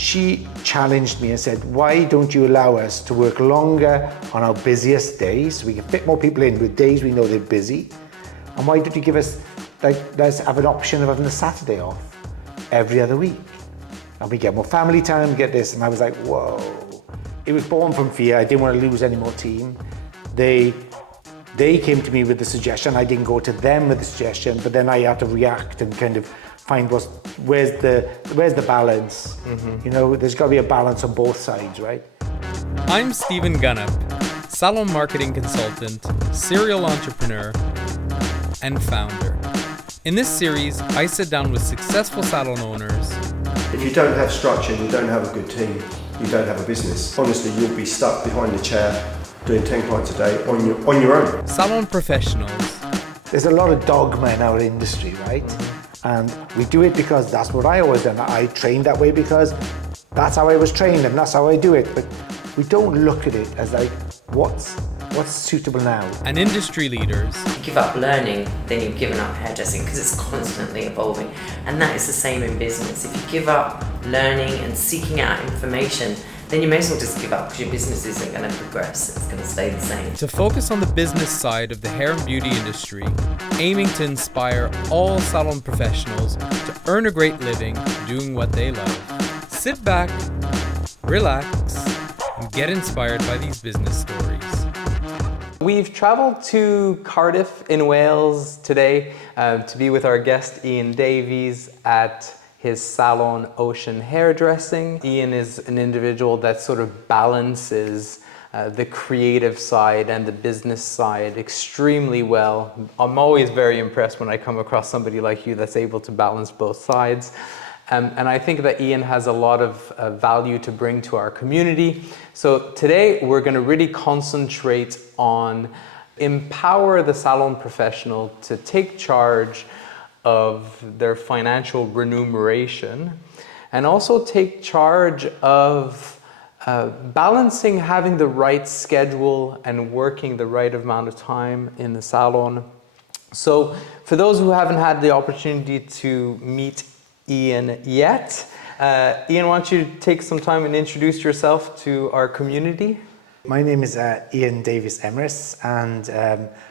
she challenged me and said, why don't you allow us to work longer on our busiest days so we can fit more people in with days we know they're busy? And why don't you give us, let's have an option of having a Saturday off every other week? And we get more family time, get this. And I was like, whoa. It was born from fear. I didn't want to lose any more team. They came to me with the suggestion. I didn't go to them with the suggestion, but then I had to react and kind of find where's the balance. You know, there's got to be a balance on both sides, right? I'm Stephen GUNNIP, salon marketing consultant, serial entrepreneur, and founder. In this series, I sit down with successful salon owners. If you don't have structure, you don't have a good team, you don't have a business. Honestly, you'll be stuck behind the chair doing 10 clients a day on your own. Salon professionals. There's a lot of dogma in our industry, right? And we do it because that's what I always done. I trained that way because that's how I was trained and that's how I do it. But we don't look at it as like, what's suitable now? And industry leaders. If you give up learning, then you've given up hairdressing because it's constantly evolving. And that is the same in business. If you give up learning and seeking out information, then you may as well just give up because your business isn't going to progress. It's going to stay the same. To focus on the business side of the hair and beauty industry, aiming to inspire all salon professionals to earn a great living doing what they love. Sit back, relax, and get inspired by these business stories. We've traveled to Cardiff in Wales today to be with our guest Ian Davies at his salon Ocean Hairdressing. Ian is an individual that sort of balances the creative side and the business side extremely well. I'm always very impressed when I come across somebody like you that's able to balance both sides. And I think that Ian has a lot of value to bring to our community. So today we're going to really concentrate on empower the salon professional to take charge of their financial remuneration and also take charge of balancing having the right schedule and working the right amount of time in the salon. So for those who haven't had the opportunity to meet Ian yet, Ian, why don't you take some time and introduce yourself to our community? My name is Ian Davies Emrus, and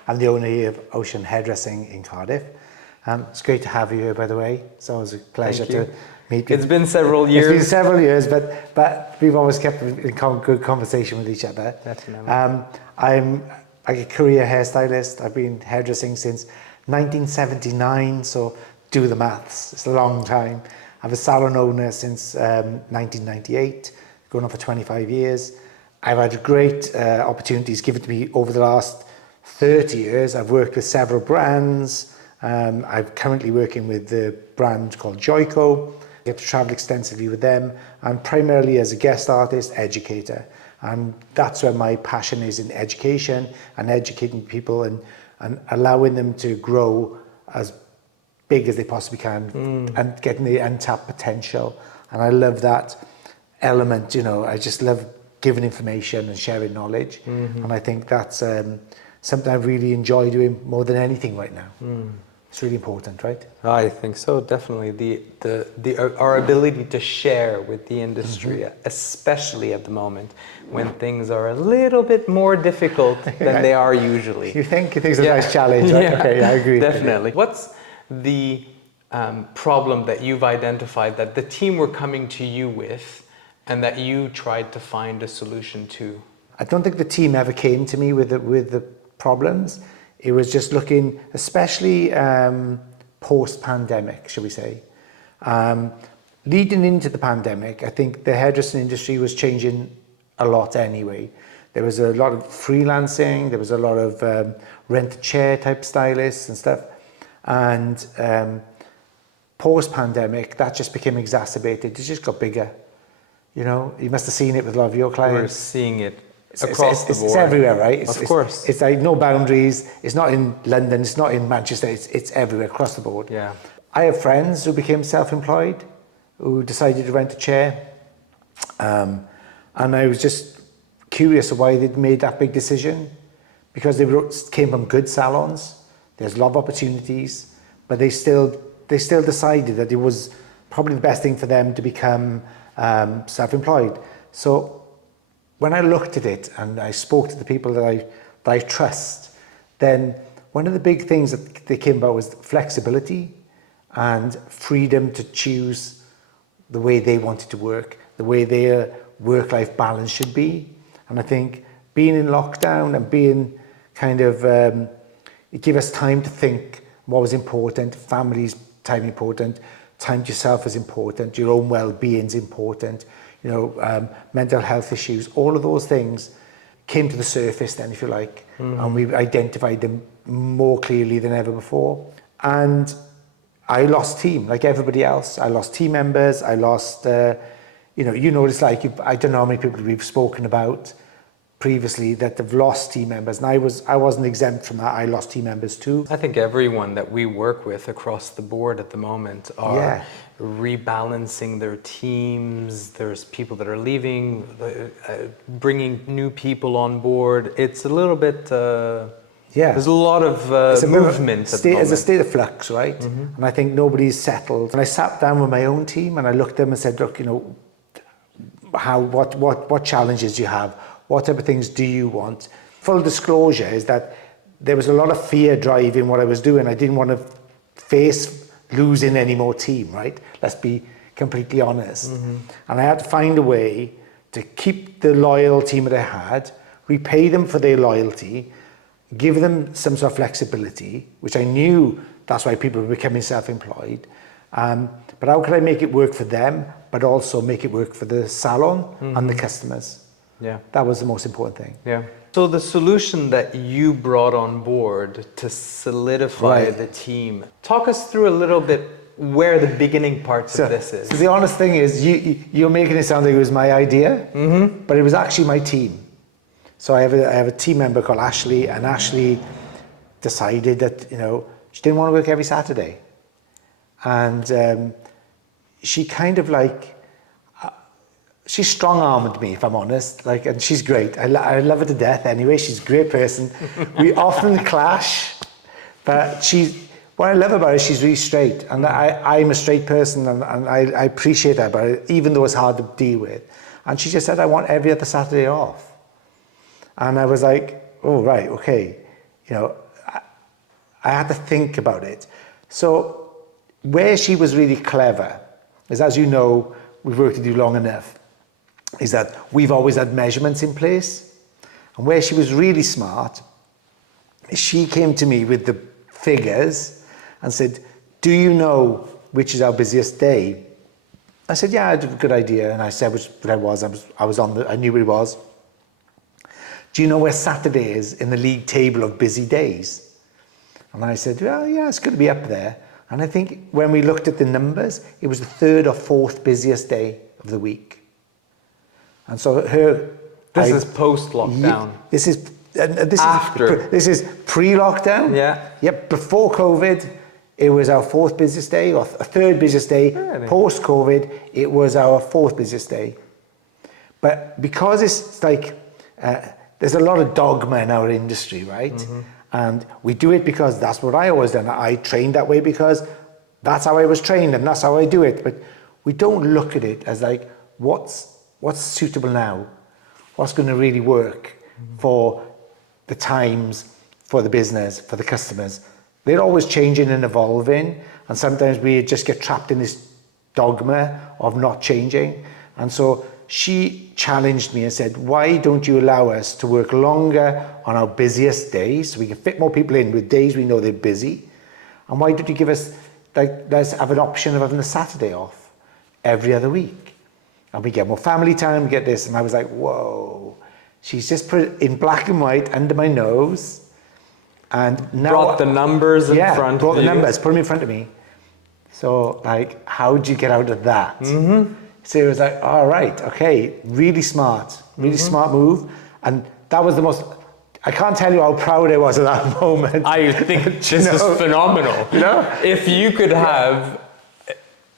I'm the owner here of Ocean Hairdressing in Cardiff. It's great to have you here, by the way. It's always a pleasure to meet you. It's been several years. It's been several years, but we've always kept in good conversation with each other. Definitely. I'm a career hairstylist. I've been hairdressing since 1979, so do the maths. It's a long time. I'm a salon owner since 1998, going on for 25 years. I've had great opportunities given to me over the last 30 years. I've worked with several brands. I'm currently working with the brand called Joico. I get to travel extensively with them, and primarily as a guest artist, educator. And that's where my passion is, in education and educating people and allowing them to grow as big as they possibly can and getting the untapped potential. And I love that element, you know, I just love giving information and sharing knowledge. And I think that's something I really enjoy doing more than anything right now. It's really important, right? I think so, definitely. Our ability to share with the industry, especially at the moment when things are a little bit more difficult than they are usually. You think it's a nice challenge, right? Yeah, Okay, I agree. definitely. What's the problem that you've identified that the team were coming to you with and that you tried to find a solution to? I don't think the team ever came to me with the problems. It was just looking, especially post-pandemic, shall we say. Leading into the pandemic, I think the hairdressing industry was changing a lot anyway. There was a lot of freelancing, there was a lot of rent-a-chair type stylists and stuff. And post-pandemic, that just became exacerbated. It just got bigger. You know, you must have seen it with a lot of your clients. We're seeing it across the board. It's everywhere, right? Of course. It's like no boundaries. It's not in London. It's not in Manchester. It's everywhere across the board. Yeah. I have friends who became self-employed, who decided to rent a chair. And I was just curious of why they'd made that big decision, because they came from good salons. There's a lot of opportunities, but they still decided that it was probably the best thing for them to become self-employed. So when I looked at it and I spoke to the people that I trust, then one of the big things that they came about was flexibility and freedom to choose the way they wanted to work, the way their work-life balance should be. And I think being in lockdown and being kind of, it gave us time to think what was important, family's time important, time to yourself is important, your own well-being is important, you know, mental health issues, all of those things came to the surface then, if you like, and we identified them more clearly than ever before. And I lost team, like everybody else. I lost team members, I lost, you know what it's like, I don't know how many people we've spoken about previously that have lost team members, and I wasn't exempt from that. I lost team members too. I think everyone that we work with across the board at the moment are rebalancing their teams. There's people that are leaving, bringing new people on board. It's a little bit, there's a lot of movement at the moment. It's a state of flux, right? And I think nobody's settled. And I sat down with my own team and I looked at them and said, look, you know, what challenges do you have? What type of things do you want? Full disclosure is that there was a lot of fear driving what I was doing. I didn't want to face losing any more team, right? Let's be completely honest. And I had to find a way to keep the loyal team that I had, repay them for their loyalty, give them some sort of flexibility, which I knew that's why people were becoming self-employed. But how could I make it work for them, but also make it work for the salon and the customers? Yeah, that was the most important thing. Yeah. So the solution that you brought on board to solidify the team, talk us through a little bit where the beginning parts of this is. So the honest thing is, you're making it sound like it was my idea, but it was actually my team. So I have a team member called Ashley, and Ashley decided that, you know, she didn't want to work every Saturday, and she kind of like. She strong-armed me, if I'm honest, like, and she's great. I love her to death anyway. She's a great person. We often clash, but what I love about her is she's really straight, and I'm a straight person, and I appreciate that about it, even though it's hard to deal with. And she just said, I want every other Saturday off. And I was like, oh, right, okay. You know, I had to think about it. So where she was really clever is, as you know, we've worked with you long enough, is that we've always had measurements in place. And where she was really smart, she came to me with the figures and said, do you know which is our busiest day? I said, yeah, I have a good idea. And I said which I knew where it was. Do you know where Saturday is in the league table of busy days? And I said, well, yeah, it's going to be up there. And I think when we looked at the numbers, it was the third or fourth busiest day of the week. And so This is post-lockdown. This is after. This is pre-lockdown. Yeah. Yep. Before COVID, it was our fourth busiest day, or third busiest day. Really? Post-COVID, it was our fourth busiest day. But because it's like there's a lot of dogma in our industry, right? And we do it because that's what I always done. I trained that way because that's how I was trained and that's how I do it. But we don't look at it as like, what's suitable now? What's going to really work for the times, for the business, for the customers? They're always changing and evolving. And sometimes we just get trapped in this dogma of not changing. And so she challenged me and said, why don't you allow us to work longer on our busiest days so we can fit more people in with days we know they're busy? And why don't you give us, like, let's have an option of having a Saturday off every other week? And we get more family time, we get this. And I was like, whoa. She's just put it in black and white under my nose. And now brought the numbers in front of you. Brought the numbers, put them in front of me. So, like, how'd you get out of that? So it was like, all right, okay, really smart move. And that was the most, I can't tell you how proud I was at that moment. I think this is phenomenal. You know? If you could have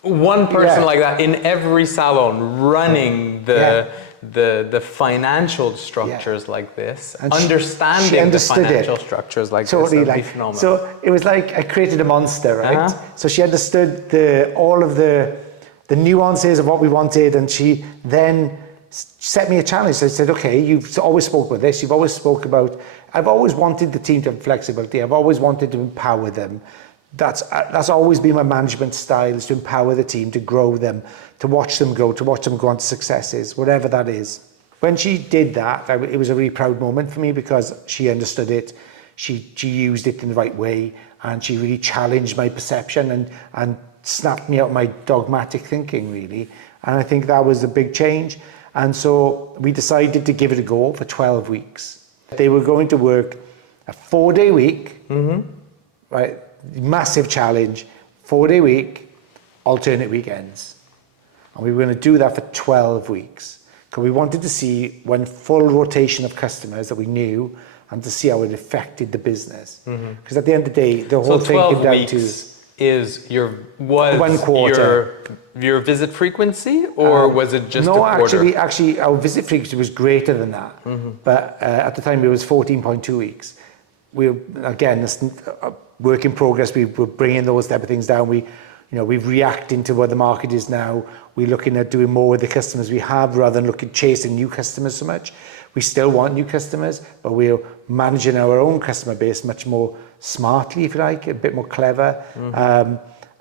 one person like that in every salon running the financial structures like this, and understanding the financial structures like this, would be phenomenal. So it was like I created a monster, right? So she understood all of the the nuances of what we wanted, and she then set me a challenge. So I said, okay, you've always spoke about this, you've always spoke about, I've always wanted the team to have flexibility, I've always wanted to empower them. That's always been my management style, is to empower the team, to grow them, to watch them go on to successes, whatever that is. When she did that, it was a really proud moment for me, because she understood it, she used it in the right way, and she really challenged my perception and snapped me out of my dogmatic thinking, really. And I think that was a big change. And so we decided to give it a go for 12 weeks. They were going to work a 4-day week, right? Massive challenge, 4-day week, alternate weekends. And we were going to do that for 12 weeks. Because we wanted to see one full rotation of customers that we knew, and to see how it affected the business. Because at the end of the day, the whole thing came down to... is your visit frequency, or was it just a quarter? No, actually, our visit frequency was greater than that. But at the time, it was 14.2 weeks. We, again, this work in progress. We were bringing those type of things down. We're reacting to where the market is now. We're looking at doing more with the customers we have, rather than chasing new customers so much. We still want new customers, but we're managing our own customer base much more smartly, if you like, a bit more clever.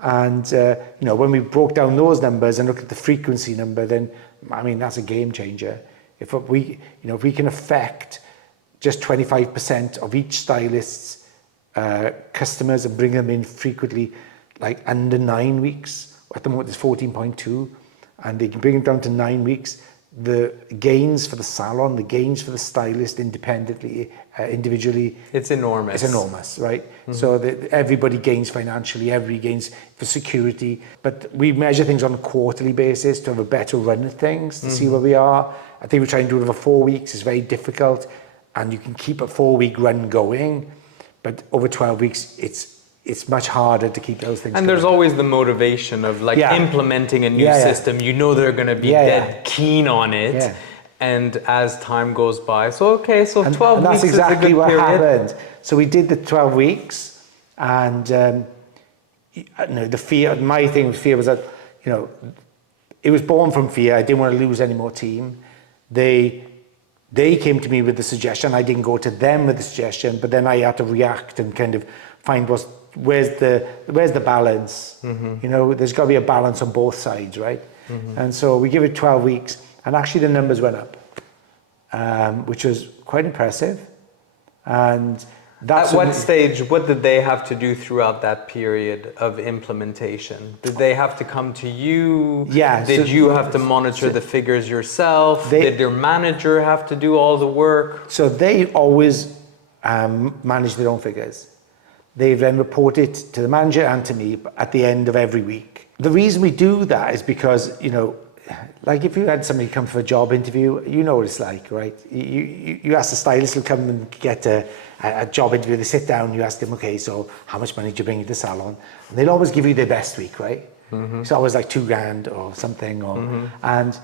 When we broke down those numbers and looked at the frequency number, then, I mean, that's a game changer. If we can affect just 25% of each stylist's customers and bring them in frequently, like under 9 weeks. At the moment, it's 14.2, and they can bring them down to 9 weeks. The gains for the salon, the gains for the stylist independently, individually. It's enormous. It's enormous, right? So everybody gains financially, everybody gains for security. But we measure things on a quarterly basis to have a better run at things, to see where we are. I think we're trying to do it over 4 weeks. It's very difficult, and you can keep a 4-week run going, but over 12 weeks, it's much harder to keep those things going. There's always the motivation of implementing a new system. You know they're going to be dead keen on it. Yeah. And as time goes by, so 12 weeks that's exactly is a good what period. Happened. So we did the 12 weeks, and the fear. My thing with fear was that it was born from fear. I didn't want to lose any more team. They came to me with the suggestion. I didn't go to them with the suggestion, but then I had to react and kind of find where's the balance. There's got to be a balance on both sides, right? And so we give it 12 weeks, and actually the numbers went up, which was quite impressive. And at what stage, what did they have to do throughout that period of implementation? Did they have to come to you? Yeah. Did you have to monitor the figures yourself? Did their manager have to do all the work? So they always manage their own figures. They then report it to the manager and to me at the end of every week. The reason we do that is because, like if you had somebody come for a job interview, you know what it's like, right? You ask the stylist to come and get a job interview, they sit down, you ask them, okay, so how much money do you bring into the salon? And they'll always give you their best week, right? It's always like $2,000 or something, and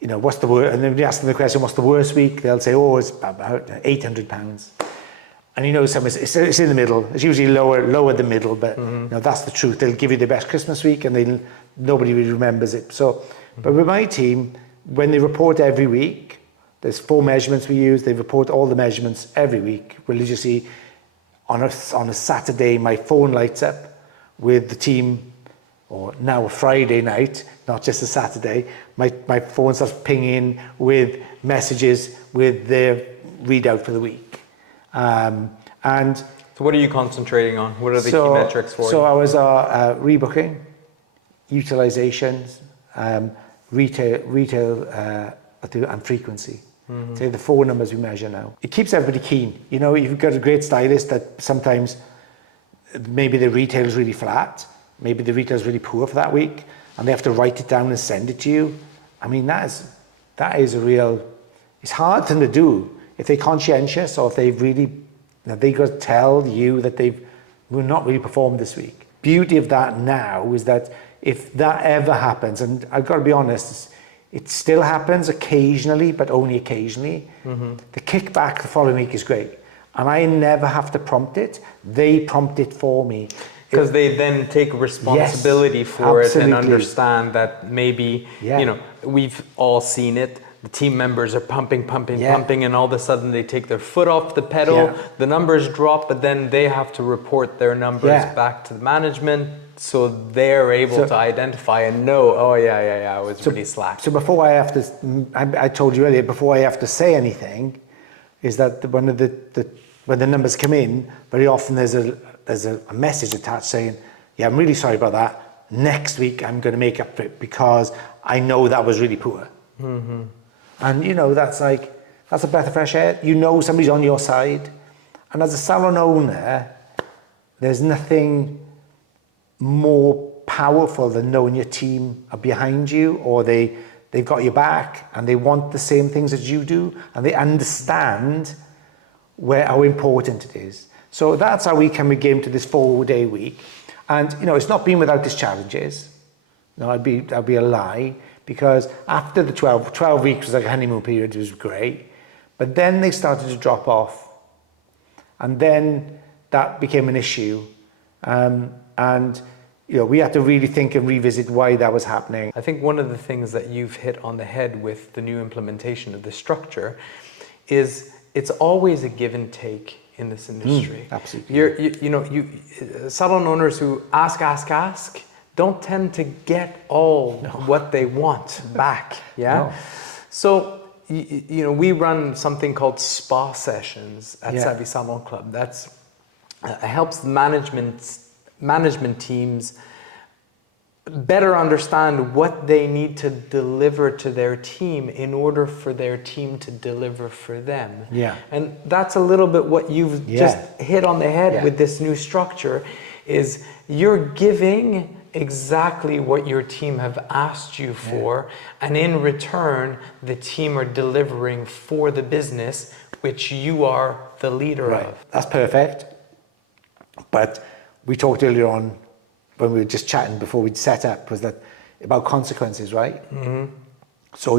what's the worst? And then you ask them the question, what's the worst week? They'll say, it's about £800. And it's in the middle. It's usually lower the middle, but that's the truth. They'll give you the best Christmas week, and nobody really remembers it. So, but with my team, when they report every week, there's 4 measurements we use. They report all the measurements every week religiously. On a Saturday, my phone lights up with the team, or now a Friday night, not just a Saturday. My phone starts pinging with messages with their readout for the week. And so what are you concentrating on? What are the key metrics for you? So ours are rebooking, utilizations, retail and frequency. So the 4 numbers we measure now. It keeps everybody keen. You've got a great stylist that sometimes maybe the retail is really flat, maybe the retail is really poor for that week, and they have to write it down and send it to you. I mean, that is a real, it's hard thing to do. If they're conscientious, or if they've really, they've got to tell you that they've not really performed this week. Beauty of that now is that if that ever happens, and I've got to be honest, it still happens occasionally, but only occasionally. The kickback the following week is great. And I never have to prompt it. They prompt it for me. Because they then take responsibility for it and understand that maybe, you know, we've all seen it. The team members are pumping, and all of a sudden they take their foot off the pedal, the numbers drop, but then they have to report their numbers back to the management, so they're able to identify and know, oh yeah, I was really slack. So before I have to, I told you earlier, before I have to say anything, is that when the numbers come in, very often there's a message attached saying, yeah, I'm really sorry about that. Next week I'm going to make up for it because I know that was really poor. Mm-hmm. And you know, that's a breath of fresh air. You know somebody's on your side. And as a salon owner, there's nothing more powerful than knowing your team are behind you, or they've got your back and they want the same things as you do, and they understand how important it is. So that's how we came to this 4-day week. And you know, it's not been without its challenges. No, that'd be a lie. Because after the 12 weeks was like a honeymoon period, it was great. But then they started to drop off. And then that became an issue. And you know, we had to really think and revisit why that was happening. I think one of the things that you've hit on the head with the new implementation of the structure is it's always a give and take in this industry. Absolutely. Salon owners who ask, don't tend to get all what they want back. No. So, you know, we run something called spa sessions at Savvy Salon Club. That's helps management teams better understand what they need to deliver to their team in order for their team to deliver for them. Yeah. And that's a little bit what you've just hit on the head with this new structure, is you're giving exactly what your team have asked you for, and in return the team are delivering for the business which you are the leader of. That's perfect. But we talked earlier on when we were just chatting before we'd set up, was that about consequences, right? Mm-hmm. So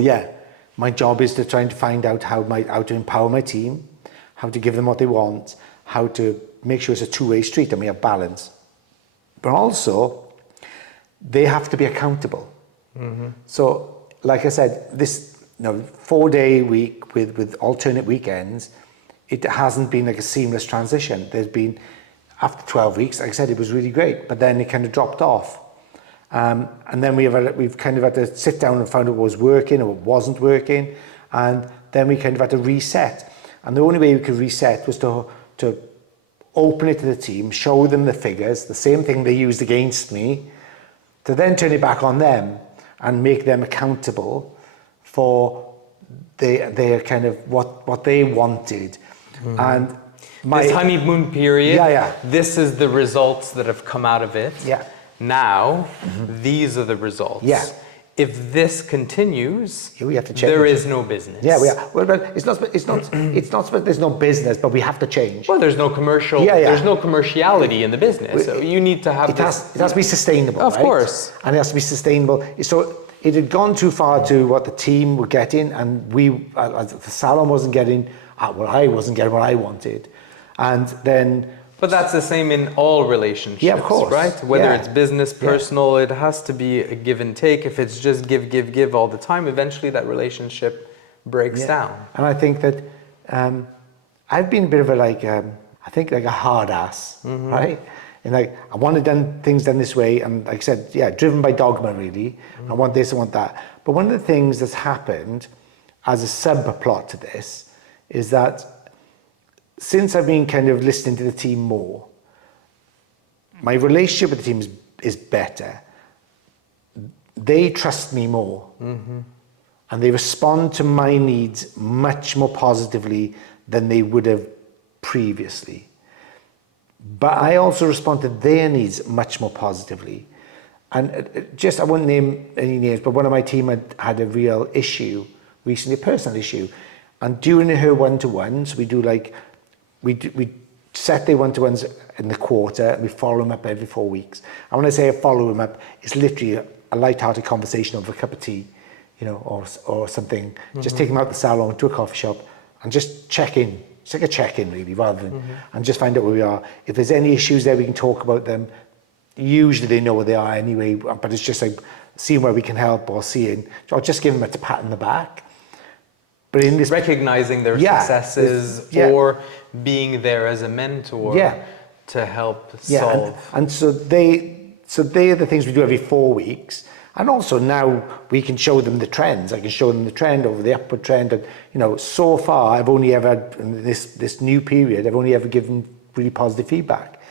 my job is to try and find out how to empower my team, how to give them what they want, how to make sure it's a two-way street and we have balance. But also, they have to be accountable. Mm-hmm. So, like I said, this 4-day week with alternate weekends, it hasn't been like a seamless transition. There's been, after 12 weeks, like I said, it was really great, but then it kind of dropped off. And then we've kind of had to sit down and find out what was working or what wasn't working, and then we kind of had to reset. And the only way we could reset was to open it to the team, show them the figures, the same thing they used against me, to then turn it back on them and make them accountable for their kind of what they wanted. Mm-hmm. And this honeymoon period, this is the results that have come out of it. Yeah. Now, these are the results. Yeah. If this continues, we have to change. There is no business. Yeah, we are. Well, it's not there's no business, but we have to change. Well, there's no commercial. There's no commerciality in the business. So you need to have. It has to be sustainable. Of course. And it has to be sustainable. So it had gone too far to what the team were getting, and the salon wasn't getting I wasn't getting what I wanted, and then. But that's the same in all relationships, of course. Right? Whether it's business, personal, it has to be a give and take. If it's just give all the time, eventually that relationship breaks down. And I think that I've been a bit of a hard ass, right? And I want things done this way, and like I said, driven by dogma really. I want this, I want that. But one of the things that's happened as a subplot to this is that since I've been kind of listening to the team more, my relationship with the team is better. They trust me more. Mm-hmm. And they respond to my needs much more positively than they would have previously. But I also respond to their needs much more positively. And I won't name any names, but one of my team had a real issue recently, a personal issue. And during her one-to-ones, we do we set their one-to-ones in the quarter, and we follow them up every 4 weeks. And when I say I follow them up, it's literally a light-hearted conversation over a cup of tea, or something. Mm-hmm. Just take them out the salon to a coffee shop and just check in. It's like a check-in really, rather than, and just find out where we are. If there's any issues there, we can talk about them. usually they know where they are anyway, but it's just like seeing where we can help or just giving them a pat on the back. But in this, recognizing their successes or being there as a mentor to help solve. And so they're the things we do every 4 weeks. And also now we can show them the trends. I can show them the trend over the upward trend. And, you know, so far I've only ever, in this new period, I've only ever given really positive feedback.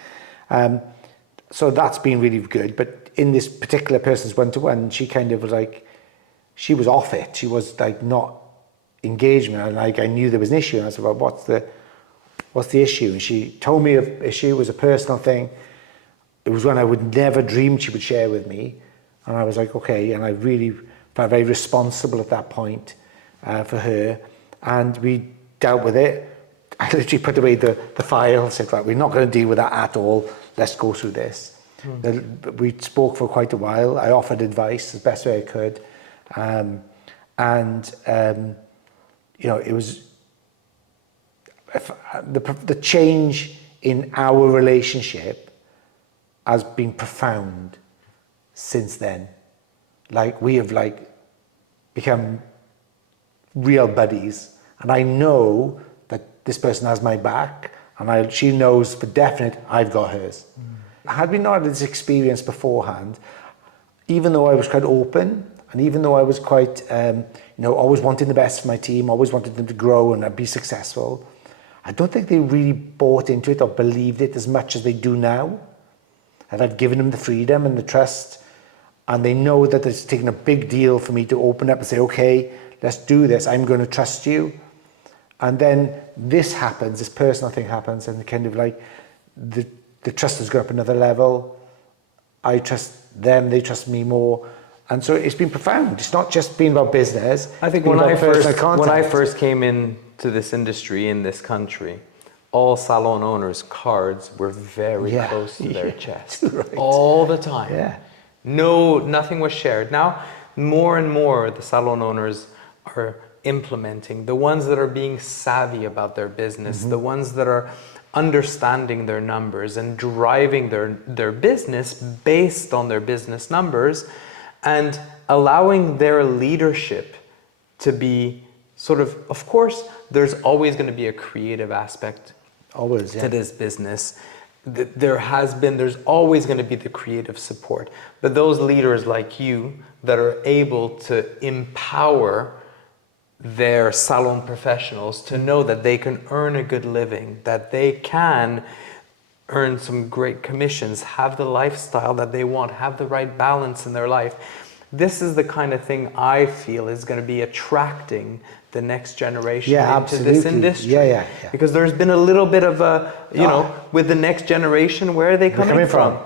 So that's been really good. But in this particular person's one-to-one, she kind of was like, she was off it. She was like not engagement. And like I knew there was an issue. And I said, well, what's the issue? And she told me the issue was a personal thing. It was one I would never dream she would share with me. And I was like, okay. And I really felt very responsible at that point for her. And we dealt with it. I literally put away the file, said, right, we're not going to deal with that at all. Let's go through this. We spoke for quite a while. I offered advice as best way I could. You know, it was the change in our relationship has been profound since then. Like we have like become real buddies, and I know that this person has my back, and she knows for definite I've got hers. Had we not had this experience beforehand, even though I was quite open, and even though I was quite, you know, always wanting the best for my team, always wanted them to grow and be successful, I don't think they really bought into it or believed it as much as they do now. And I've given them the freedom and the trust, and they know that it's taken a big deal for me to open up and say, okay, let's do this. I'm going to trust you. And then this happens, this personal thing happens, and kind of like the trust has gone up another level. I trust them, they trust me more. And so it's been profound. It's not just been about business. I think when I first came into this industry in this country, all salon owners' cards were very close to their chest. Right. All the time. Yeah. No, nothing was shared. Now, more and more the salon owners are implementing, the ones that are being savvy about their business, the ones that are understanding their numbers and driving their business based on their business numbers, and allowing their leadership to be sort of course, there's always going to be a creative aspect to this business. There's always going to be the creative support. But those leaders like you that are able to empower their salon professionals to know that they can earn a good living, that they can earn some great commissions, have the lifestyle that they want, have the right balance in their life. This is the kind of thing I feel is going to be attracting the next generation into this industry. Because there's been a little bit of a, you know, with the next generation, where are they coming from?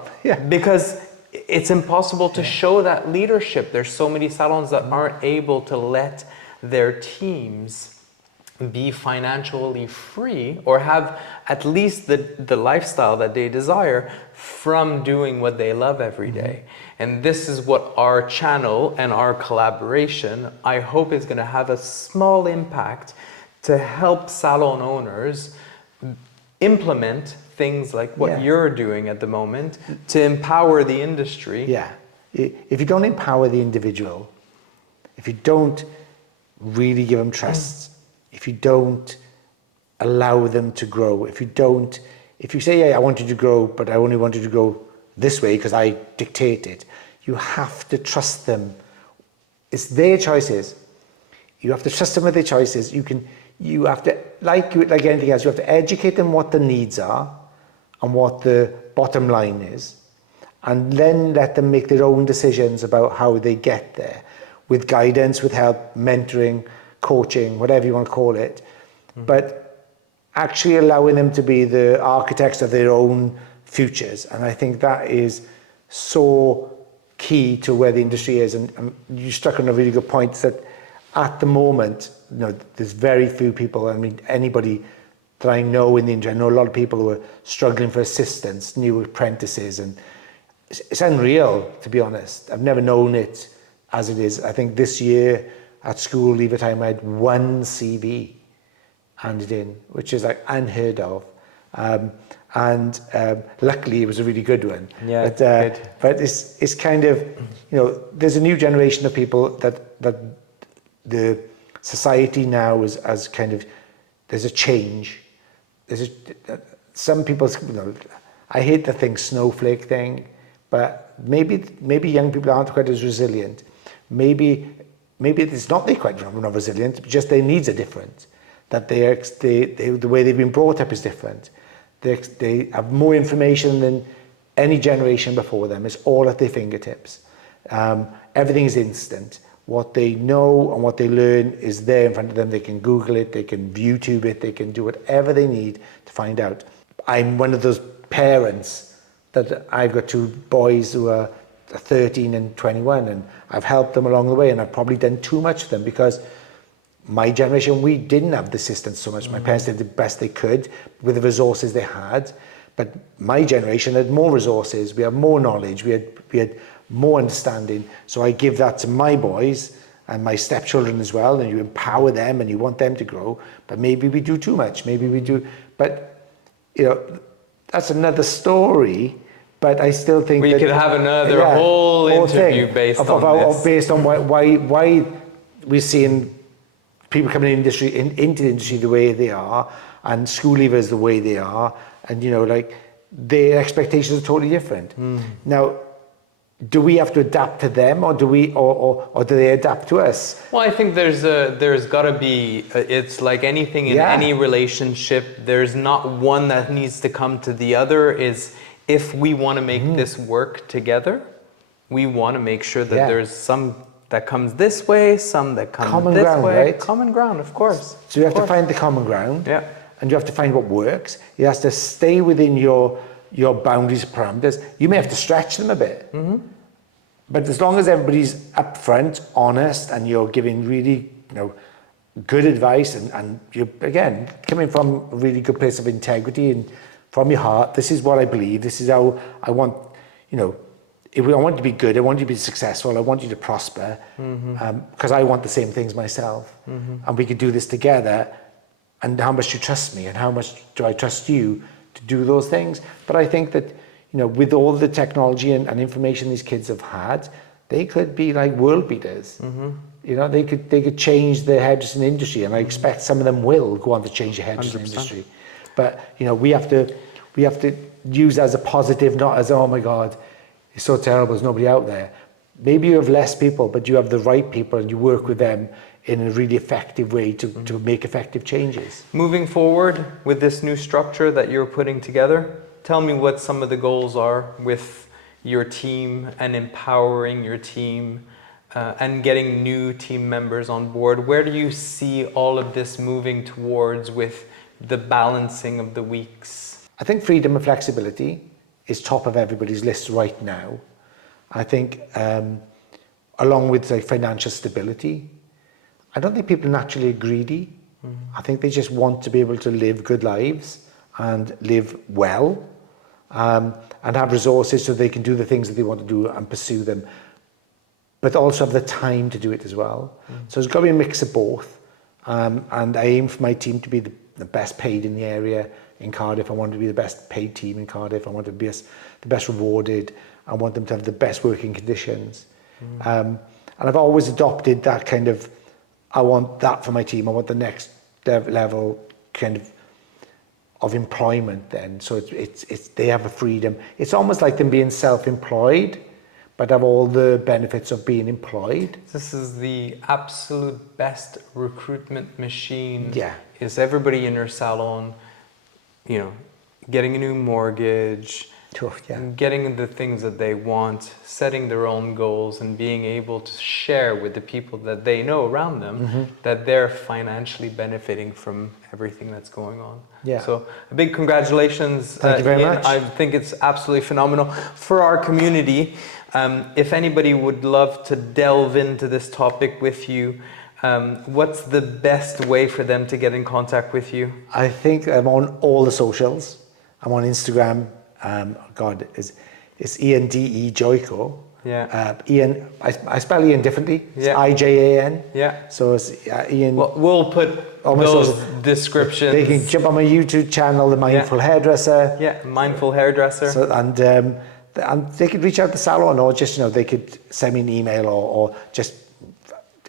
Because it's impossible to show that leadership. There's so many salons that aren't able to let their teams be financially free or have at least the lifestyle that they desire from doing what they love every day. And this is what our channel and our collaboration, I hope, is going to have a small impact to help salon owners implement things like what you're doing at the moment to empower the industry. Yeah. If you don't empower the individual, if you don't really give them trust, if you don't allow them to grow, if you say, I want you to grow, but I only want you to grow this way because I dictate it, you have to trust them. It's their choices. You have to trust them with their choices. You have to, like anything else, you have to educate them what the needs are and what the bottom line is, and then let them make their own decisions about how they get there, with guidance, with help, mentoring, coaching, whatever you want to call it. But actually allowing them to be the architects of their own futures. And I think that is so key to where the industry is. And you struck on a really good point, that at the moment, you know, there's very few people, I mean, anybody that I know in the industry, I know a lot of people who are struggling for assistants, new apprentices, and it's unreal, to be honest. I've never known it as it is. I think this year at school leaver time, I had one CV handed in, which is like unheard of. Luckily it was a really good one. Yeah, but, good. but it's kind of, there's a new generation of people that the society now is kind of, there's a change. Some people, I hate the thing snowflake thing, but maybe young people aren't quite as resilient. Maybe it's not they're quite not resilient, just their needs are different. That the way they've been brought up is different. They have more information than any generation before them. It's all at their fingertips. Everything is instant. What they know and what they learn is there in front of them. They can Google it, they can YouTube it, they can do whatever they need to find out. I'm one of those parents that I've got two boys who are 13 and 21, and I've helped them along the way, and I've probably done too much for them because my generation, we didn't have the assistance so much. My parents did the best they could with the resources they had, but my generation had more resources, we had more knowledge, we had more understanding. So I give that to my boys and my stepchildren as well, and you empower them and you want them to grow, but maybe we do too much, maybe we do, but that's another story. But I still think we could have another whole interview based on why we're seeing people coming into the industry the way they are, and school leavers the way they are, and their expectations are totally different. Now, do we have to adapt to them, or do they adapt to us? Well, I think there's got to be. It's like anything in any relationship. There's not one that needs to come to the other. If we want to make this work together, we want to make sure that there's some that comes this way, some that come this way. Right? Common ground, of course. So you have to find the common ground, and you have to find what works. You have to stay within your boundaries, parameters. You may have to stretch them a bit, but as long as everybody's upfront, honest, and you're giving really, good advice, and you're again coming from a really good place of integrity and from your heart, this is what I believe, this is how I want, if I want you to be good, I want you to be successful, I want you to prosper, because I want the same things myself, and we can do this together, and how much do you trust me, and how much do I trust you to do those things? But I think that, with all the technology and information these kids have had, they could be like world beaters. They could change the hairdressing industry, and I expect some of them will go on to change the hairdressing 100%. industry. But we have to use as a positive, not as, oh my God, it's so terrible, there's nobody out there. Maybe you have less people, but you have the right people, and you work with them in a really effective way to make effective changes. Moving forward with this new structure that you're putting together, tell me what some of the goals are with your team and empowering your team and getting new team members on board. Where do you see all of this moving towards with the balancing of the weeks? I think freedom and flexibility is top of everybody's list right now. I think along with financial stability, I don't think people naturally are greedy. I think they just want to be able to live good lives and live well, and have resources so they can do the things that they want to do and pursue them, but also have the time to do it as well. So it's got to be a mix of both. And I aim for my team to be the best paid in the area in Cardiff. I want to be the best paid team in Cardiff. I want to be the best rewarded. I want them to have the best working conditions. And I've always adopted that kind of, I want that for my team. I want the next level kind of employment then. So it's they have a freedom. It's almost like them being self-employed, but have all the benefits of being employed. This is the absolute best recruitment machine. Yeah. Is everybody in your salon, getting a new mortgage, getting the things that they want, setting their own goals, and being able to share with the people that they know around them that they're financially benefiting from everything that's going on. Yeah. So a big congratulations. Thank you very Ian. much. I think it's absolutely phenomenal for our community. If anybody would love to delve into this topic with you, what's the best way for them to get in contact with you? I think I'm on all the socials. I'm on Instagram. It's Ian D.E. Joico. Yeah. Ian, I spell Ian differently. It's Yeah. Ijan. Yeah. So it's Ian. Well, we'll put those descriptions. They can jump on my YouTube channel, the Mindful Hairdresser. Yeah, Mindful Hairdresser. So, and they could reach out to Salon, or just, you know, they could send me an email, or just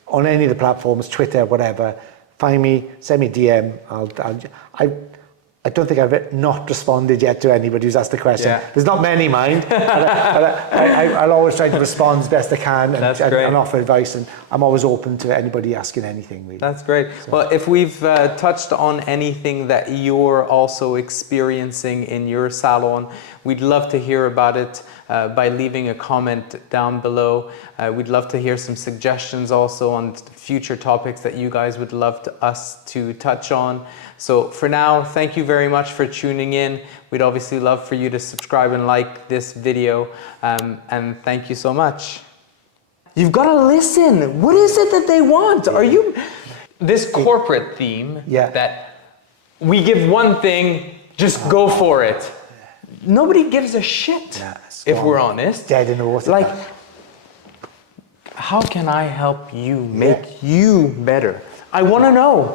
on any of the platforms, Twitter, whatever. Find me, send me a DM. I don't think I've not responded yet to anybody who's asked a question. Yeah. There's not many, mind, but I'll always try to respond as best I can and offer advice, and I'm always open to anybody asking anything, really. That's great. So. Well, if we've touched on anything that you're also experiencing in your salon, we'd love to hear about it by leaving a comment down below. We'd love to hear some suggestions also on future topics that you guys would love us to touch on. So for now, thank you very much for tuning in. We'd obviously love for you to subscribe and like this video, and thank you so much. You've got to listen. What is it that they want? Are you... This corporate theme that we give one thing, just go for it. Nobody gives a shit, if we're honest. Dead in the water. Like, how can I help you make you better? I want to know.